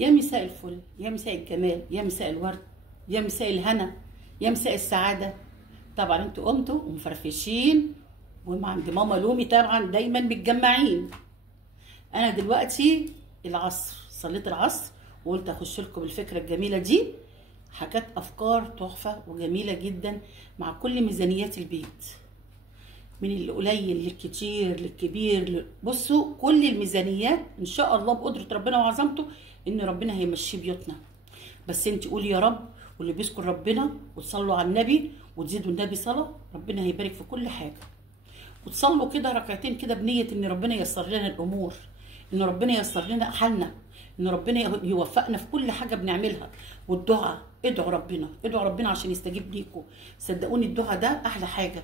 يا مساء الفل، يا مساء الجمال، يا مساء الورد، يا مساء الهنا، يا مساء السعادة. طبعا انتوا قمتوا ومفرفشين وعند ماما لومي طبعا دايما متجمعين. انا دلوقتي العصر صليت العصر وقلت اخش لكم الفكرة الجميلة دي. حاجات افكار تحفة وجميلة جدا مع كل ميزانيات البيت، من القليل للكتير للكبير. بصوا كل الميزانيات ان شاء الله بقدرة ربنا وعظمته ان ربنا هيمشي بيوتنا. بس انت قولي يا رب، واللي بيذكر ربنا وتصلوا على النبي وتزيدوا النبي صلاة ربنا هيبارك في كل حاجة. وتصلوا كده ركعتين كده بنية ان ربنا ييسر لنا الامور، ان ربنا ييسر لنا حالنا، ان ربنا يوفقنا في كل حاجة بنعملها. والدعاء ادعوا ربنا، ادعوا ربنا عشان يستجيب ليكم. صدقوني الدعاء ده احلى حاجة.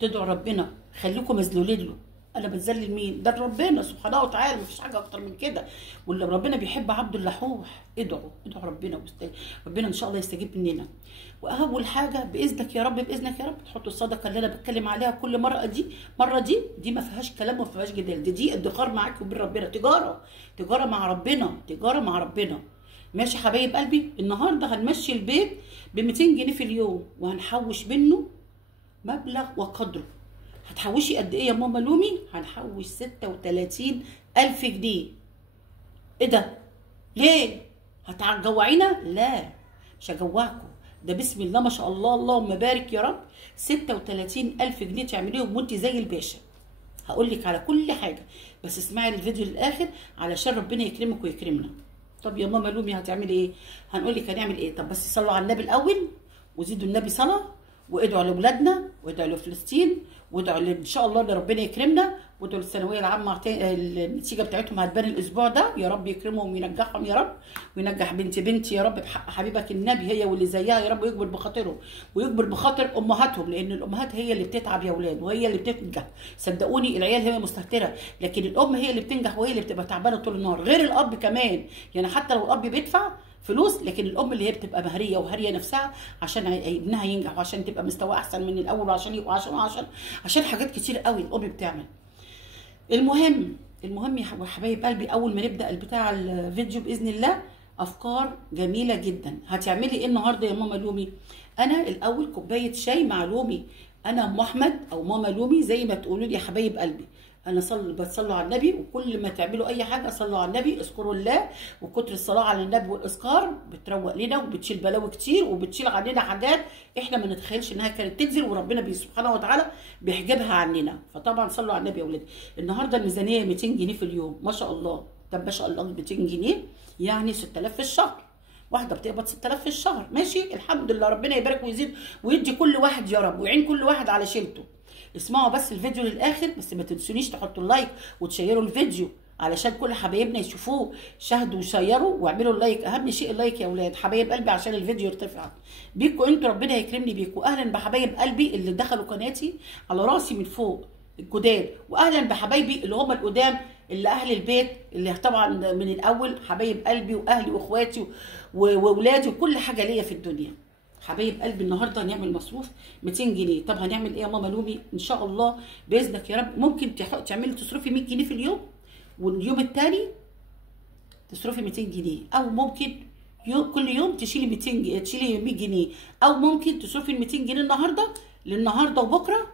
تدعوا ربنا، خليكم مذلولين له. انا بتذلل مين؟ ده ربنا سبحانه وتعالى، مفيش حاجه اكتر من كده. واللي ربنا بيحب عبده اللحوح. ادعوا ربنا ربنا ان شاء الله يستجيب مننا. واول حاجه باذنك يا رب، باذنك يا رب تحطوا الصدقه اللي انا بتكلم عليها كل مره دي ما فيهاش كلام وما فيهاش جدال. دي ادخار معاك وبين ربنا، تجاره مع ربنا، تجاره مع ربنا. ماشي حبايب قلبي؟ النهارده هنمشي البيت ب 200 جنيه في اليوم وهنحوش منه مبلغ وقدره. هتحوشي قد ايه يا ماما لومي؟ هنحوش 36,000 جنيه. ايه ده؟ ليه؟ هتجوعينا؟ لا مش هجوعكم، ده بسم الله ما شاء الله اللهم بارك يا رب. 36,000 جنيه تعمليهم وانت زي الباشا. هقول لك على كل حاجه، بس اسمعي الفيديو للاخر علشان ربنا يكرمك ويكرمنا. طب يا ماما لومي هتعملي ايه؟ هنقول لك هنعمل ايه. طب بس صلوا على النبي الاول وزيدوا النبي صلاه، وادعوا لاولادنا، وادعوا لفلسطين، وادعوا ان شاء الله ان ربنا يكرمنا، وادعوا للثانويه العامه النتيجه بتاعتهم هتبان الاسبوع ده. يا رب يكرمهم وينجحهم يا رب، وينجح بنتي يا رب بحق حبيبك النبي هي واللي زيها يا رب، ويكبر بخاطرهم ويكبر بخاطر امهاتهم، لان الامهات هي اللي بتتعب يا اولاد وهي اللي بتنجح. صدقوني العيال هي مستهتره، لكن الام هي اللي بتنجح وهي اللي بتبقى تعبانه طول النهار، غير الاب كمان. يعني حتى لو الاب بيدفع فلوس، لكن الام اللي هي بتبقى مهريه وهاريه نفسها عشان ابنها ينجح، وعشان تبقى مستواه احسن من الاول، وعشان يبقى عشان حاجات كتير قوي الام بتعمل. المهم يا حبايب قلبي، اول ما نبدا بتاع الفيديو باذن الله افكار جميله جدا. هتعملي ايه النهارده يا ماما لومي؟ انا الاول كوبايه شاي مع لومي. انا ام احمد او ماما لومي زي ما تقولوا لي يا حبايب قلبي. انا بتصلوا على النبي، وكل ما تعملوا اي حاجه صلوا على النبي، اذكروا الله. وكتر الصلاه على النبي والاذكار بتروق لنا وبتشيل بلاوي كتير، وبتشيل عننا حاجات احنا ما نتخيلش انها كانت تنزل، وربنا سبحانه وتعالى بيحجبها عننا. فطبعا صلوا على النبي يا اولادي. النهارده الميزانيه 200 جنيه في اليوم، ما شاء الله. طب ما شاء الله 200 جنيه يعني 6000 في الشهر. واحده بتقبض 6000 في الشهر، ماشي الحمد لله. ربنا يبارك ويزيد ويدي كل واحد يا رب، ويعين كل واحد على شيلته. اسمعوا بس الفيديو للاخر، بس ما تنسونيش تحطوا اللايك وتشيروا الفيديو علشان كل حبايبنا يشوفوه. شاهدوا وشيروا واعملوا اللايك، اهم شيء اللايك يا اولاد حبايب قلبي عشان الفيديو يرتفع بيكوا انتوا. ربنا يكرمني بيكوا. اهلا بحبايب قلبي اللي دخلوا قناتي على راسي من فوق الجداد، واهلا بحبايبي اللي هم القدام اللي اهل البيت اللي طبعا من الاول حبايب قلبي واهلي واخواتي واولادي وكل حاجه ليا في الدنيا. حبايب قلبي النهارده هنعمل مصروف 200 جنيه. طب هنعمل ايه يا ماما لومي؟ ان شاء الله باذنك يا رب ممكن تعملي تصرفي 100 جنيه في اليوم، واليوم الثاني تصرفي 200 جنيه، او ممكن كل يوم تشيلي 200 جنيه، تشيلي 100 جنيه، او ممكن تصرفي ال 200 جنيه النهارده للنهارده وبكره،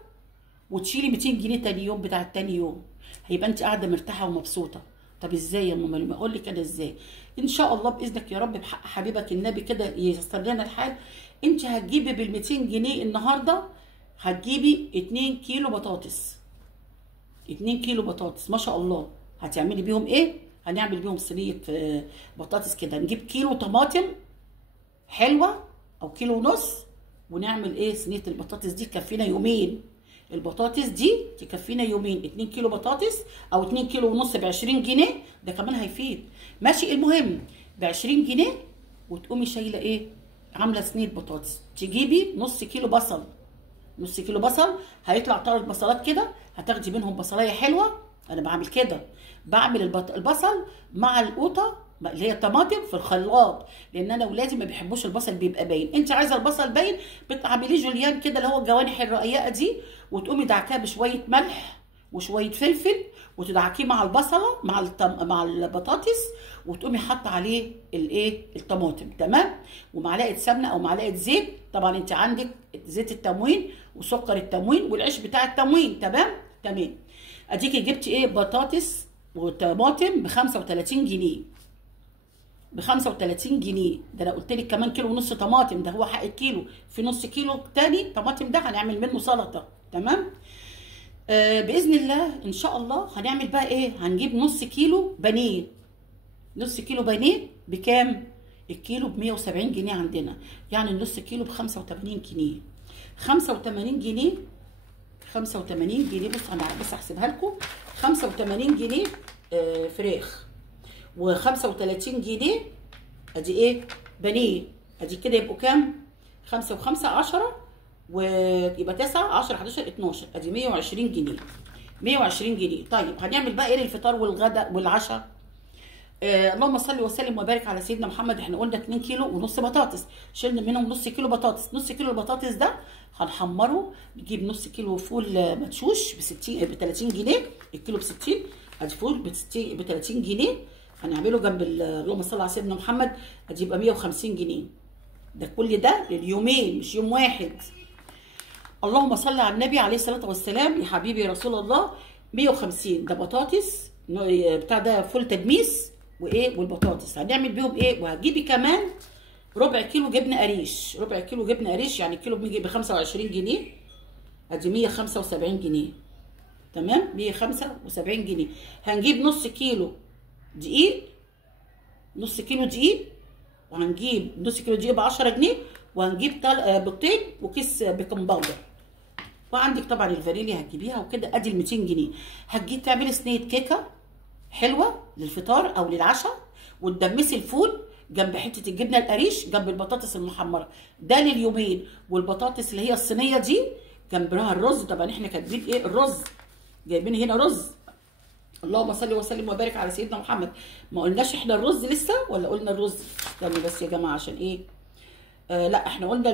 وتشيلي 200 جنيه تاني يوم بتاع التاني يوم. هيبقى انت قاعده مرتاحه ومبسوطه. طب ازاي يا ماما لومي؟ اقول لك انا ازاي. ان شاء الله باذنك يا رب بحق حبيبك النبي كده ييسر لنا الحال. انت هتجيبي بال 200 جنيه النهارده، هتجيبي 2 كيلو بطاطس. 2 كيلو بطاطس ما شاء الله. هتعملي بيهم ايه؟ هنعمل بيهم صينيه بطاطس كده. نجيب كيلو طماطم حلوه او كيلو ونص، ونعمل ايه؟ صينيه البطاطس دي تكفينا يومين. البطاطس دي تكفينا يومين. 2 كيلو بطاطس او 2 كيلو ونص ب 20 جنيه، ده كمان هيفيد. ماشي المهم ب 20 جنيه وتقومي شايله ايه؟ عامله صينيه بطاطس. تجيبي نص كيلو بصل، نص كيلو بصل هيطلع 3 بصلات كده، هتاخدي منهم بصلايه حلوه. انا بعمل كده، بعمل البصل مع القوطه اللي هي الطماطم في الخلاط، لان انا ولادي ما بيحبوش البصل بيبقى باين. انت عايزه البصل باين بتعمليه جوليان كده اللي هو الجوانح الرقيقه دي، وتقومي دعكاه بشويه ملح وشويه فلفل، وتدعكيه مع البصله مع البطاطس، وتقومي حاطه عليه الايه الطماطم. تمام. ومعلقه سمنه او معلقه زيت، طبعا انت عندك زيت التموين وسكر التموين والعيش بتاع التموين. تمام. اديكي جبتي ايه بطاطس وطماطم ب 35 جنيه. ب 35 جنيه. ده انا قلت لك كمان كيلو ونص طماطم، ده هو حق الكيلو، في نص كيلو تاني طماطم ده هنعمل منه سلطه. تمام. باذن الله ان شاء الله هنعمل بقى ايه، هنجيب نص كيلو بانيه. نص كيلو بانيه بكام؟ الكيلو ب 170 جنيه عندنا، يعني النص كيلو ب 85 جنيه. 85 جنيه 85 جنيه. بص احسبها لكم. 85 جنيه فراخ، و35 جنيه ادي ايه بانيه. ادي كده يبقوا كام؟ 5 و5 10، ويبقى 9 10 11 12، ادي 120 جنيه. 120 جنيه. طيب هنعمل بقى ايه للفطار والغداء والعشاء؟ اللهم صل وسلم وبارك على سيدنا محمد. احنا قلنا 2 كيلو ونص بطاطس، شلنا منهم نص كيلو بطاطس. نص كيلو البطاطس ده هنحمره، نجيب نص كيلو فول مدشوش ب 30 جنيه، الكيلو ب 60. ادي فول ب 30 جنيه، هنعمله جنب اللهم صل على سيدنا محمد، ادي يبقى 150 جنيه. ده كل ده لليومين مش يوم واحد. اللهم صل على النبي عليه الصلاه والسلام. يا حبيبي يا رسول الله. 150 ده بطاطس بتاع ده فول تدميس وايه والبطاطس هنعمل بيهم ايه. وهتجيبي كمان ربع كيلو جبنه قريش. ربع كيلو جبنه قريش يعني الكيلو ب 25 جنيه، ادي 175 جنيه. تمام. 175 جنيه. هنجيب نص كيلو دقيق. نص كيلو دقيق، وهنجيب نص كيلو دقيق ب 10 جنيه، وهنجيب بيضتين وكيس بيكنج باودر. وعندك طبعا الفانيليا هتجيبيها وكده. ادي ال 200 جنيه. هتجيب تعملي صينيه كيكه حلوه للفطار او للعشاء، وتدمسي الفول جنب حته الجبنه القريش جنب البطاطس المحمره. ده لليومين. والبطاطس اللي هي الصينيه دي جنبها الرز. طبعا احنا كاتبين ايه الرز، جايبين هنا رز. اللهم صل وسلم وبارك على سيدنا محمد. ما قلناش احنا الرز لسه ولا قلنا الرز؟ استنوا بس يا جماعه عشان ايه. لا احنا قلنا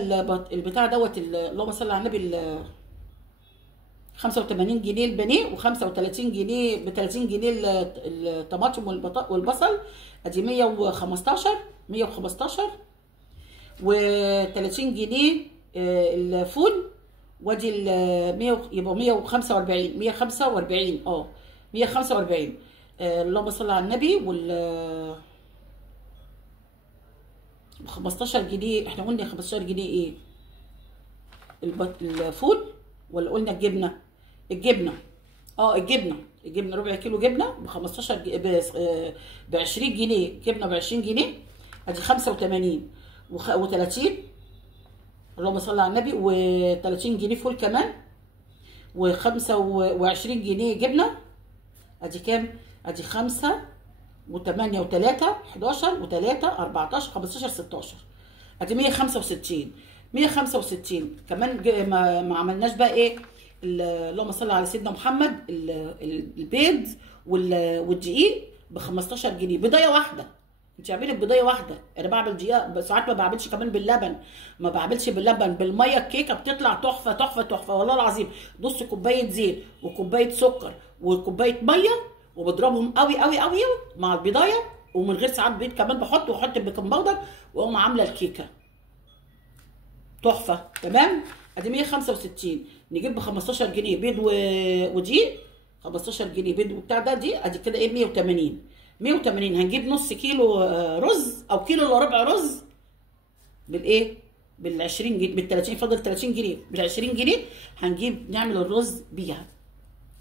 البتاع دوت اللهم صل على النبي 85 جنيه البانيه، و35 جنيه ب 30 جنيه الطماطم والبصل، ادي 115 و30 جنيه الفول، وادي ال 100 يبقى 145 145 اللهم صل على النبي. وال 15 جنيه احنا قلنا 15 جنيه ايه الفول، ولا قلنا الجبنه؟ الجبنه ربع كيلو جبنه ب 15 ب 20 جنيه. جبنه ب 20 جنيه ادي 85 و30 اللهم صل على النبي، و30 جنيه فول كمان، و25 جنيه جبنه. ادي كام؟ ادي 5 و8 و3 11 و3 14 15 16، ادي 165 كمان. ما عملناش بقى ايه اللهم صل على سيدنا محمد. البيض والدقيق ب 15 جنيه. بضايه واحده. انت اعملي بضايه واحده. انا بعمل دقيق ساعات، ما بعملش كمان باللبن، ما بعملش باللبن، بالميه. الكيكه بتطلع تحفه تحفه تحفه والله العظيم. نص كوبايه زيت وكوبايه سكر وكوبايه ميه، وبضربهم قوي قوي قوي مع البضايه، ومن غير ساعات بيض كمان واحط البيكنج باودر، واقوم عامله الكيكه تحفه. تمام. ادي 165. نجيب ب 15 جنيه بيض ودقيق. 15 جنيه بيض وبتاع ده دي ادي كده ايه 180. هنجيب نص كيلو رز او كيلو الا ربع رز بالايه بال 20 جنيه، بال 30 فاضل 30 جنيه. بال 20 جنيه هنجيب نعمل الرز بيها.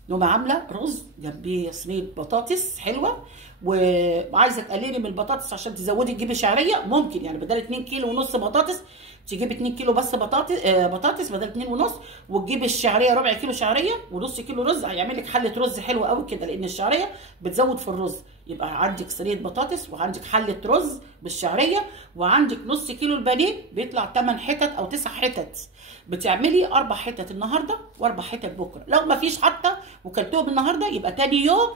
نقوم عامله رز جنبيه صينيه بطاطس حلوه. وعايزه تقللي من البطاطس عشان تزودي تجيبي شعريه، ممكن يعني بدل 2 كيلو ونص بطاطس تجيبي 2 كيلو بس بطاطس بدل 2 ونص، وتجيبي الشعريه ربع كيلو شعريه ونص كيلو رز. هيعمل لك حله رز حلوه قوي كده، لان الشعريه بتزود في الرز. يبقى عندك صينيه بطاطس، وعندك حله رز بالشعريه، وعندك نص كيلو البانيه بيطلع 8 حتت او 9 حتت. بتعملي 4 حتت النهارده و4 حتت بكره. لو ما فيش حتى وكلتوهم النهارده يبقى تاني يوم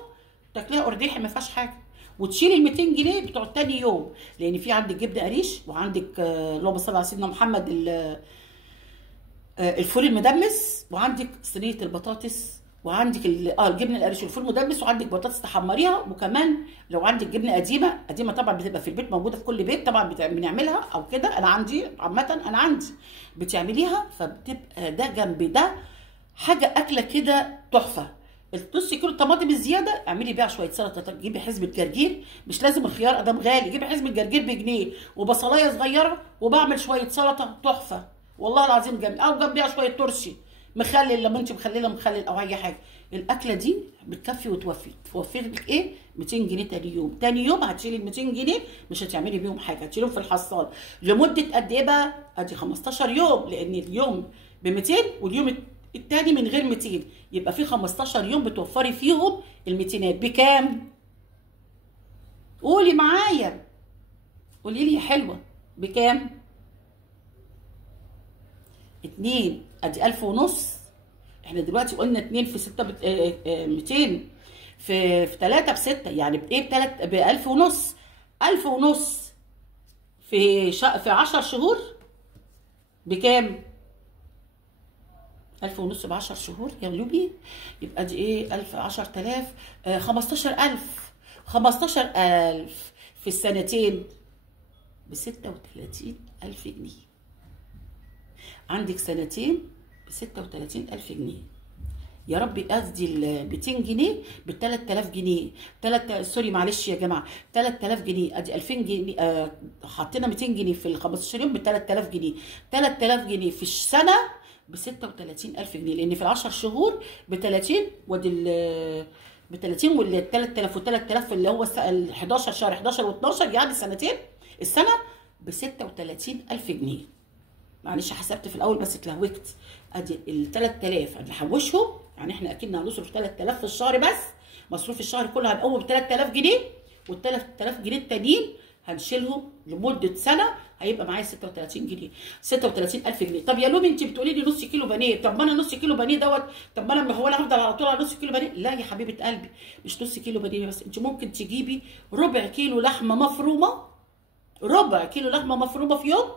تاكليها قرديحي ما فيهاش حاجه، وتشيلي ال 200 جنيه بتوع تاني يوم، لان في عندك جبنه قريش، وعندك اللهم صل على سيدنا محمد الفول المدمس، وعندك صينيه البطاطس وعندك الجبنه القريش والفول مدمس، وعندك بطاطس تحمريها، وكمان لو عندك جبنه قديمه طبعا بتبقى في البيت موجوده في كل بيت طبعا بنعملها او كده. انا عندي عامه، انا عندي بتعمليها، فبتبقى ده جنب ده حاجه اكله كده تحفه. نص كيلو طماطم الزياده اعملي بيها شويه سلطه، جيبي حزمه جرجير، مش لازم الخيار ادام غالي، جيبي حزمه جرجير بجنيه وبصلايه صغيره، وبعمل شويه سلطه تحفه والله العظيم جميل، او جنبيها شويه ترشي مخلل، لما انت مخلله مخلل او اي حاجه. الاكله دي بتكفي وتوفي، توفر لك ايه 200 جنيه تاني يوم. تاني يوم هتشيلي ال 200 جنيه مش هتعملي بيهم حاجه، هتشيلهم في الحصال لمده قد ايه بقى؟ ادي 15 يوم، لان اليوم ب 200 واليوم التاني من غير 200، يبقى في 15 يوم بتوفري فيهم ال 200 بكام؟ قولي معايا، قولي لي يا حلوه، بكام؟ 2 ادي 1000 ونص. احنا دلوقتي قلنا 2 في 6 200 في 3 ب6، يعني بايه؟ ب 1000 ونص. 1000 ونص في 10 شهور بكام؟ 1000 ونص ب 10 شهور يا لوبي، يبقى دي ايه؟ 1000 10000 15000. 15000 في السنتين ب 36000 جنيه. عندك سنتين ب 36000 جنيه. يا ربي قصدي ال 200 جنيه ب 3000 جنيه، سوري معلش يا جماعه، 3000 جنيه ادي 2000 جنيه. حطينا 200 جنيه في ال 15 يوم ب 3000 جنيه، 3000 جنيه في السنه ب 36000 جنيه، لان في ال 10 شهور ب 30 ودي ب 30 وال 3000 و 3000 اللي هو ال 11 شهر 11 و12 يعني سنتين، السنه ب 36000 جنيه. معلش حسبت في الاول بس اتلهوجت. ادي ال 3000 هنحوشهم، يعني احنا اكيد هنصرف 3000 في الشهر، بس مصروف الشهر كله هنقوم ب 3000 جنيه، وال 3000 جنيه التانيين هنشيلهم لمده سنه، هيبقى معايا 36 جنيه، 36000 جنيه. طب يا لومي انت بتقولي لي نص كيلو بانيه، طب ما انا نص كيلو بانيه دوت، طب ما انا هو انا هفضل على طول على نص كيلو بانيه؟ لا يا حبيبه قلبي، مش نص كيلو بانيه بس، انت ممكن تجيبي ربع كيلو لحمه مفرومه، ربع كيلو لحمه مفرومه في يوم.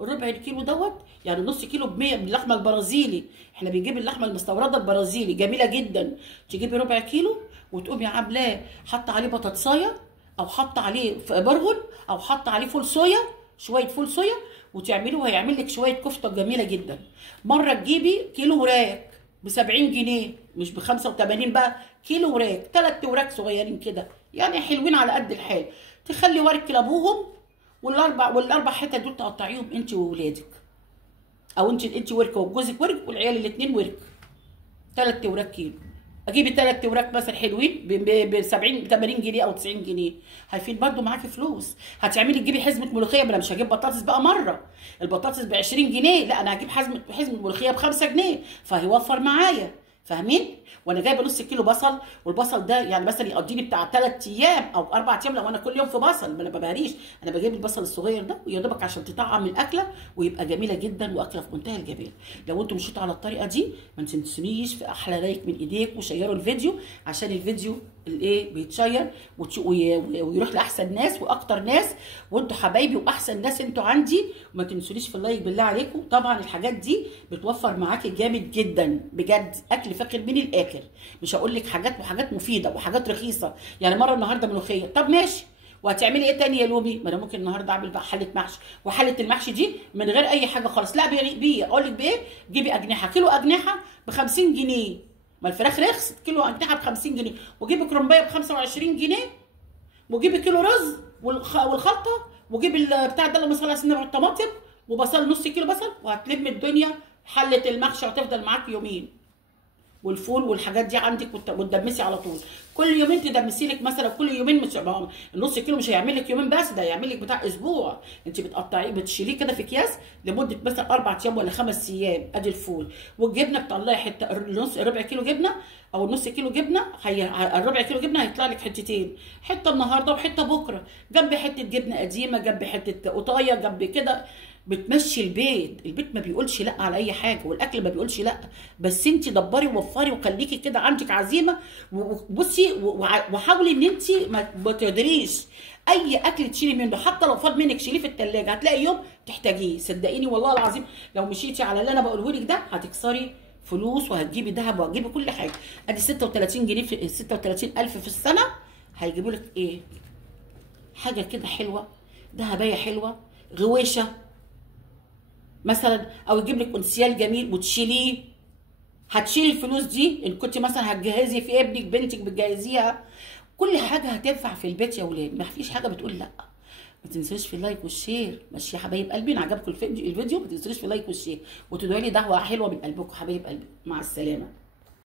الربع الكيلو دوت يعني نص كيلو ب 100 من اللحمه البرازيلي، احنا بنجيب اللحمه المستورده البرازيلي جميله جدا، تجيبي ربع كيلو وتقومي عاملاه حاطه عليه بطاطسايه، او حاطه عليه برغل، او حاطه عليه فول صويا، شويه فول صويا، وتعمليه وهيعمل لك شويه كفته جميله جدا. مره تجيبي كيلو وراك ب 70 جنيه مش ب 85 بقى، كيلو وراك 3 وراك صغيرين كده يعني حلوين على قد الحال، تخلي ورك لابوهم، والاربع حتت دول تقطعيهم انت وولادك، او انت ورك وجوزك ورك والعيال الاثنين ورك، 3 وراك كيلو. اجيبي 3 وراك مثلا حلوين ب 70 80 جنيه او 90 جنيه، هيفيد برده معاكي فلوس. هتعملي تجيبي حزمه ملوخيه، ما انا مش هجيب بطاطس بقى مره، البطاطس ب 20 جنيه، لا انا هجيب حزمه ملوخيه ب 5 جنيه، فهيوفر معايا، فاهمين؟ وانا جايبه نص كيلو بصل، والبصل ده يعني مثلا يقضيني بتاع 3 ايام او 4 ايام لو انا كل يوم في بصل، ما انا ما بهريش، انا بجيب البصل الصغير ده ويا دوبك عشان تطعم الاكله ويبقى جميله جدا واكله في منتهى الجمال. لو انتم مشيتوا على الطريقه دي ما تنسونيش في احلى لايك من ايديك، وشيروا الفيديو عشان الفيديو الايه بيتشير ويروح لاحسن ناس واكتر ناس، وانتوا حبايبي واحسن ناس انتوا عندي. وما تنسونيش في اللايك بالله عليكم. طبعا الحاجات دي بتوفر معاكي جامد جدا بجد، اكل فاخر من الاخر، مش هقول لك حاجات وحاجات مفيده وحاجات رخيصه، يعني مره النهارده ملوخيه، طب ماشي وهتعملي ايه تاني يا لومي؟ ما انا ممكن النهارده اعمل بقى حله محشي، وحله المحشي دي من غير اي حاجه خالص، لا بيه اقول لك بايه؟ جيبي اجنحه، كيلو اجنحه ب 50 جنيه، ما الفراخ رخصت، كيلو اجنحه ب 50 جنيه، وجيبي كرنبايه ب 25 جنيه، وجيبي كيلو رز والخلطه، وجيبي بتاع ده اللي صل على سيدنا الطماطم وبصل، نص كيلو بصل، وهتلم الدنيا حله المحشي وتفضل معاك يومين. والفول والحاجات دي عندك وتدمسي على طول، كل يومين تدمسي لك مثلا، كل يومين مش النص كيلو مش هيعمل لك يومين بس، ده هيعمل لك بتاع اسبوع. انت بتقطعيه بتشيليه كده في اكياس لمده مثلا 4 ايام ولا 5 ايام. ادي الفول والجبنه بتطلعي حته ربع كيلو جبنه او نص كيلو جبنه، الربع كيلو جبنه هيطلع لك حتتين، حته النهارده وحته بكره، جنب حته جبنه قديمه، جنب حته قطايه، جنب كده، بتمشي البيت ما بيقولش لا على اي حاجه، والاكل ما بيقولش لا، بس انت دبري ووفري وخليكي كده عندك عزيمه، وبصي وحاولي ان انت ما تقدريش اي اكل تشيلي منه، حتى لو فاض منك شيليه في الثلاجه، هتلاقي يوم تحتاجيه، صدقيني والله العظيم لو مشيتي على اللي انا بقوله لك ده هتكسري فلوس وهتجيبي ذهب وهتجيبي كل حاجه. ادي 36 جنيه في 36,000 في السنه، هيجيبوا لك ايه؟ حاجه كده حلوه، ذهبيه حلوه، غويشه مثلا، او يجيب لك انسيال جميل وتشيليه. هتشيلي الفلوس دي ان كنت مثلا هتجهزي في ابنك بنتك بتجهزيها. كل حاجه هتنفع في البيت يا ولاد، ما فيش حاجه بتقول لا. ما تنسوش في اللايك والشير. ماشي يا حبايب قلبي، ان عجبكم الفيديو ما تنسوش في اللايك والشير، وتدعوا لي دعوه حلوه من قلبكم حبايب قلبي. مع السلامه.